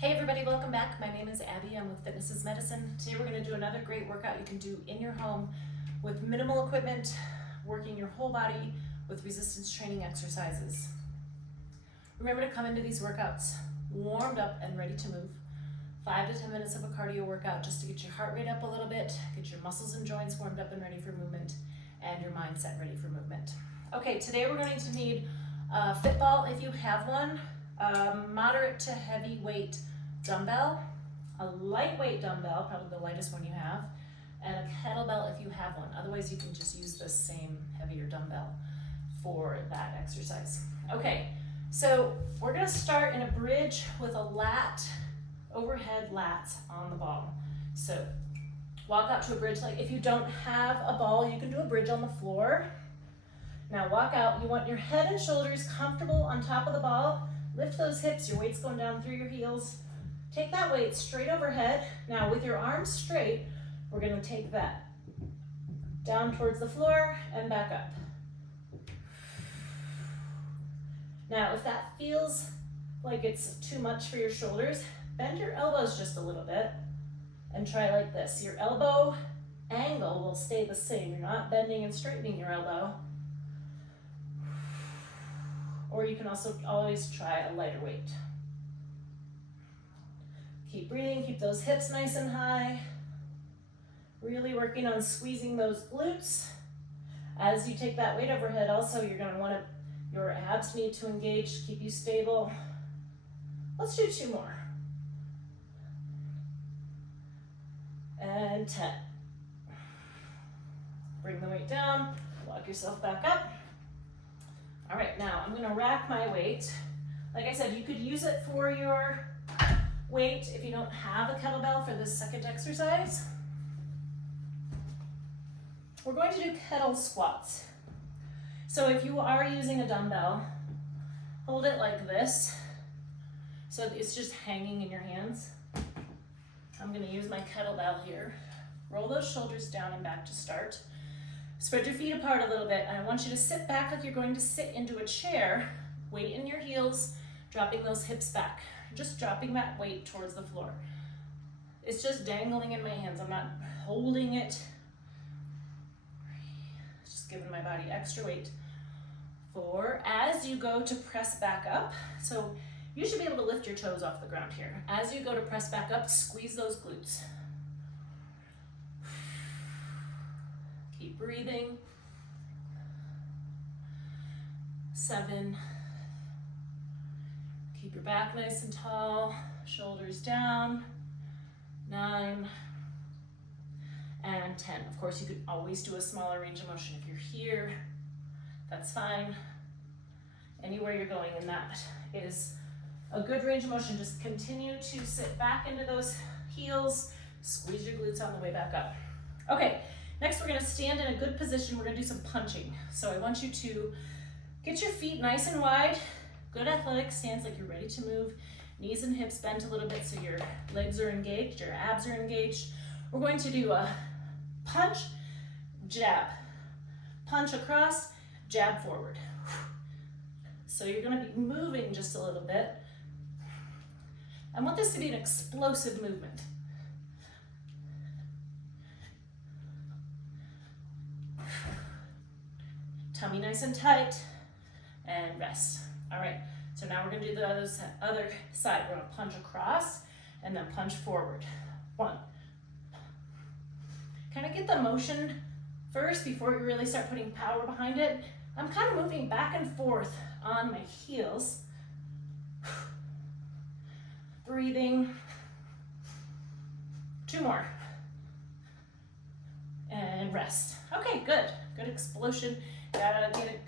Hey everybody, welcome back. My name is Abby. I'm with Fitness is Medicine. Today we're going to do another great workout you can do in your home with minimal equipment, working your whole body with resistance training exercises. Remember to come into these workouts warmed up and ready to move. 5 to 10 minutes of a cardio workout just to get your heart rate up a little bit, get your muscles and joints warmed up and ready for movement, and your mindset ready for movement. Okay, today we're going to need a fit ball if you have one, moderate to heavy weight dumbbell, a lightweight dumbbell, probably the lightest one you have, and a kettlebell if you have one. Otherwise you can just use the same heavier dumbbell for that exercise. Okay, so we're going to start in a bridge with a lat, overhead lats on the ball. So walk out to a bridge. Like if you don't have a ball, you can do a bridge on the floor. Now walk out. You want your head and shoulders comfortable on top of the ball. Lift those hips, your weight's going down through your heels. Take that weight straight overhead. Now with your arms straight, we're going to take that down towards the floor and back up. Now if that feels like it's too much for your shoulders, bend your elbows just a little bit and try like this. Your elbow angle will stay the same. You're not bending and straightening your elbow. Or you can also always try a lighter weight. Keep breathing, keep those hips nice and high. Really working on squeezing those glutes. As you take that weight overhead, also you're going to want your abs need to engage, keep you stable. Let's do 2 more. And 10. Bring the weight down, walk yourself back up. All right, now I'm going to rack my weight. Like I said, you could use it for your weight if you don't have a kettlebell for this second exercise. We're going to do kettle squats. So if you are using a dumbbell, hold it like this so it's just hanging in your hands. I'm going to use my kettlebell here. Roll those shoulders down and back to start. Spread your feet apart a little bit, and I want you to sit back like you're going to sit into a chair. Weight in your heels, dropping those hips back. Just dropping that weight towards the floor. It's just dangling in my hands. I'm not holding it. Just giving my body extra weight. 4, as you go to press back up, so you should be able to lift your toes off the ground here. As you go to press back up, squeeze those glutes. Keep breathing. 7. Keep your back nice and tall, shoulders down. 9. And 10. Of course, you could always do a smaller range of motion. If you're here, that's fine. Anywhere you're going in that is a good range of motion. Just continue to sit back into those heels, squeeze your glutes on the way back up. Okay. Next, we're going to stand in a good position. We're going to do some punching. So I want you to get your feet nice and wide. Good athletic stance, like you're ready to move. Knees and hips bent a little bit so your legs are engaged, your abs are engaged. We're going to do a punch, jab. Punch across, jab forward. So you're going to be moving just a little bit. I want this to be an explosive movement. Tummy nice and tight, and rest. All right, so now we're gonna do the other side. We're gonna punch across, and then punch forward. 1. Kind of get the motion first before you really start putting power behind it. I'm kind of moving back and forth on my heels. Breathing. 2 more. And rest. Okay, good. Good explosion. Gotta get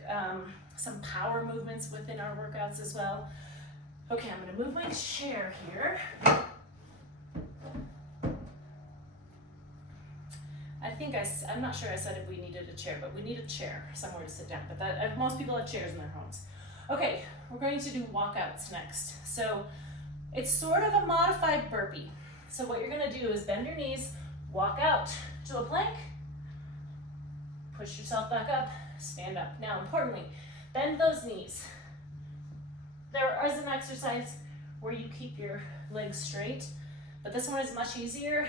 some power movements within our workouts as well. Okay, I'm gonna move my chair here. I'm not sure I said if we needed a chair, but we need a chair somewhere to sit down. But most people have chairs in their homes. Okay, we're going to do walkouts next. So it's sort of a modified burpee. So what you're gonna do is bend your knees, walk out to a plank, push yourself back up, stand up. Now, importantly, bend those knees. There is an exercise where you keep your legs straight, but this one is much easier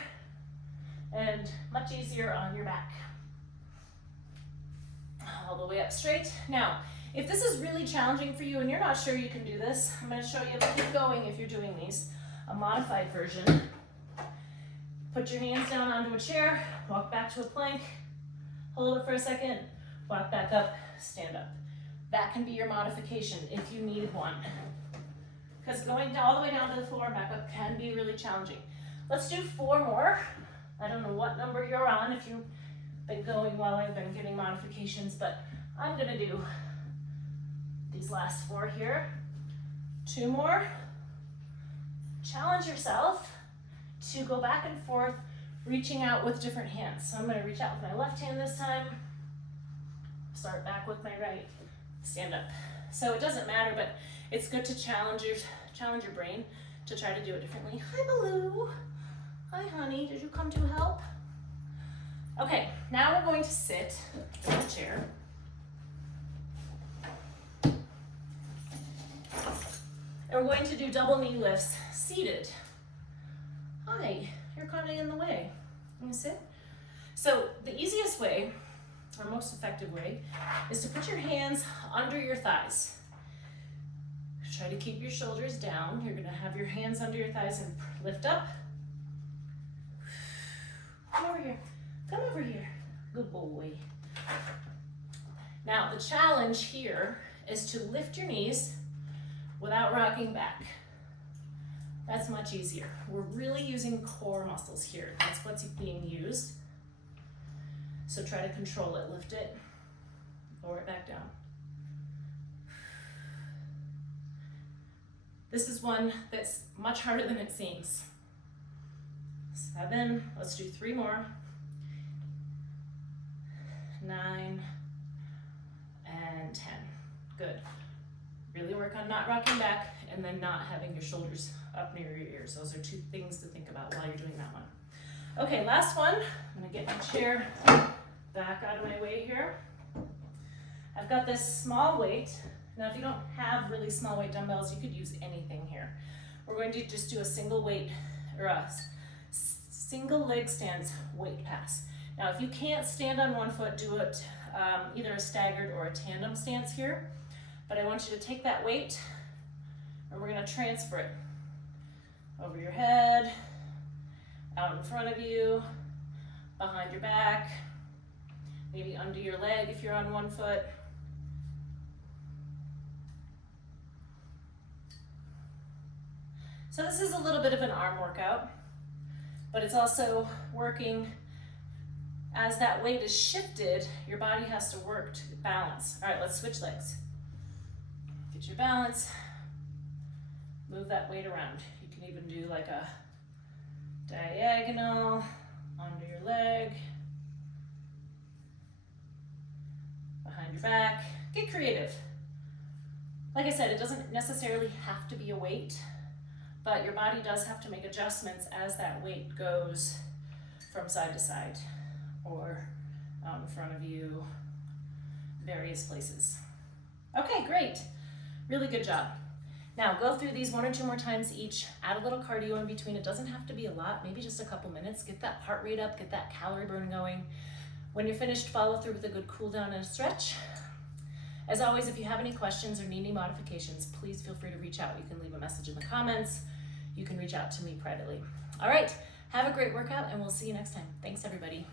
and much easier on your back. All the way up straight. Now, if this is really challenging for you and you're not sure you can do this, I'm going to show you, keep going if you're doing these, a modified version. Put your hands down onto a chair, walk back to a plank, hold it for a second, walk back up, stand up. That can be your modification if you need one. Because going all the way down to the floor and back up can be really challenging. Let's do 4 more. I don't know what number you're on if you've been going while I've been giving modifications, but I'm gonna do these last 4 here. 2 more. Challenge yourself to go back and forth, reaching out with different hands. So I'm gonna reach out with my left hand this time, start back with my right, stand up. So it doesn't matter, but it's good to challenge your brain to try to do it differently. Hi, Baloo. Hi, honey. Did you come to help? Okay, now we're going to sit in a chair. And we're going to do double knee lifts seated. Hi, you're kind of in the way. You can sit? So the easiest way, or most effective way, is to put your hands under your thighs. Try to keep your shoulders down. You're gonna have your hands under your thighs and lift up. Come over here. Come over here. Good boy. Now, the challenge here is to lift your knees without rocking back. That's much easier. We're really using core muscles here. That's what's being used. So try to control it. Lift it, lower it back down. This is one that's much harder than it seems. 7, let's do 3 more. 9 and 10. Good. Really work on not rocking back and then not having your shoulders up near your ears. Those are 2 things to think about while you're doing that one. Okay, last one. I'm gonna get my chair back out of my way here. I've got this small weight. Now, if you don't have really small weight dumbbells, you could use anything here. We're going to just do a single weight, or a single leg stance weight pass. Now, if you can't stand on one foot, do it either a staggered or a tandem stance here. But I want you to take that weight and we're gonna transfer it over your head, out in front of you, behind your back, maybe under your leg if you're on one foot. So this is a little bit of an arm workout, but it's also working as that weight is shifted, your body has to work to balance. All right, let's switch legs. Get your balance, move that weight around. You can even do like a diagonal under your leg, behind your back. Get creative. Like I said, it doesn't necessarily have to be a weight, but your body does have to make adjustments as that weight goes from side to side or out in front of you, various places. Okay, great. Really good job. Now go through these 1 or 2 more times each, add a little cardio in between. It doesn't have to be a lot, maybe just a couple minutes. Get that heart rate up, get that calorie burn going. When you're finished, follow through with a good cool down and a stretch. As always, if you have any questions or need any modifications, please feel free to reach out. You can leave a message in the comments. You can reach out to me privately. All right, have a great workout and we'll see you next time. Thanks everybody.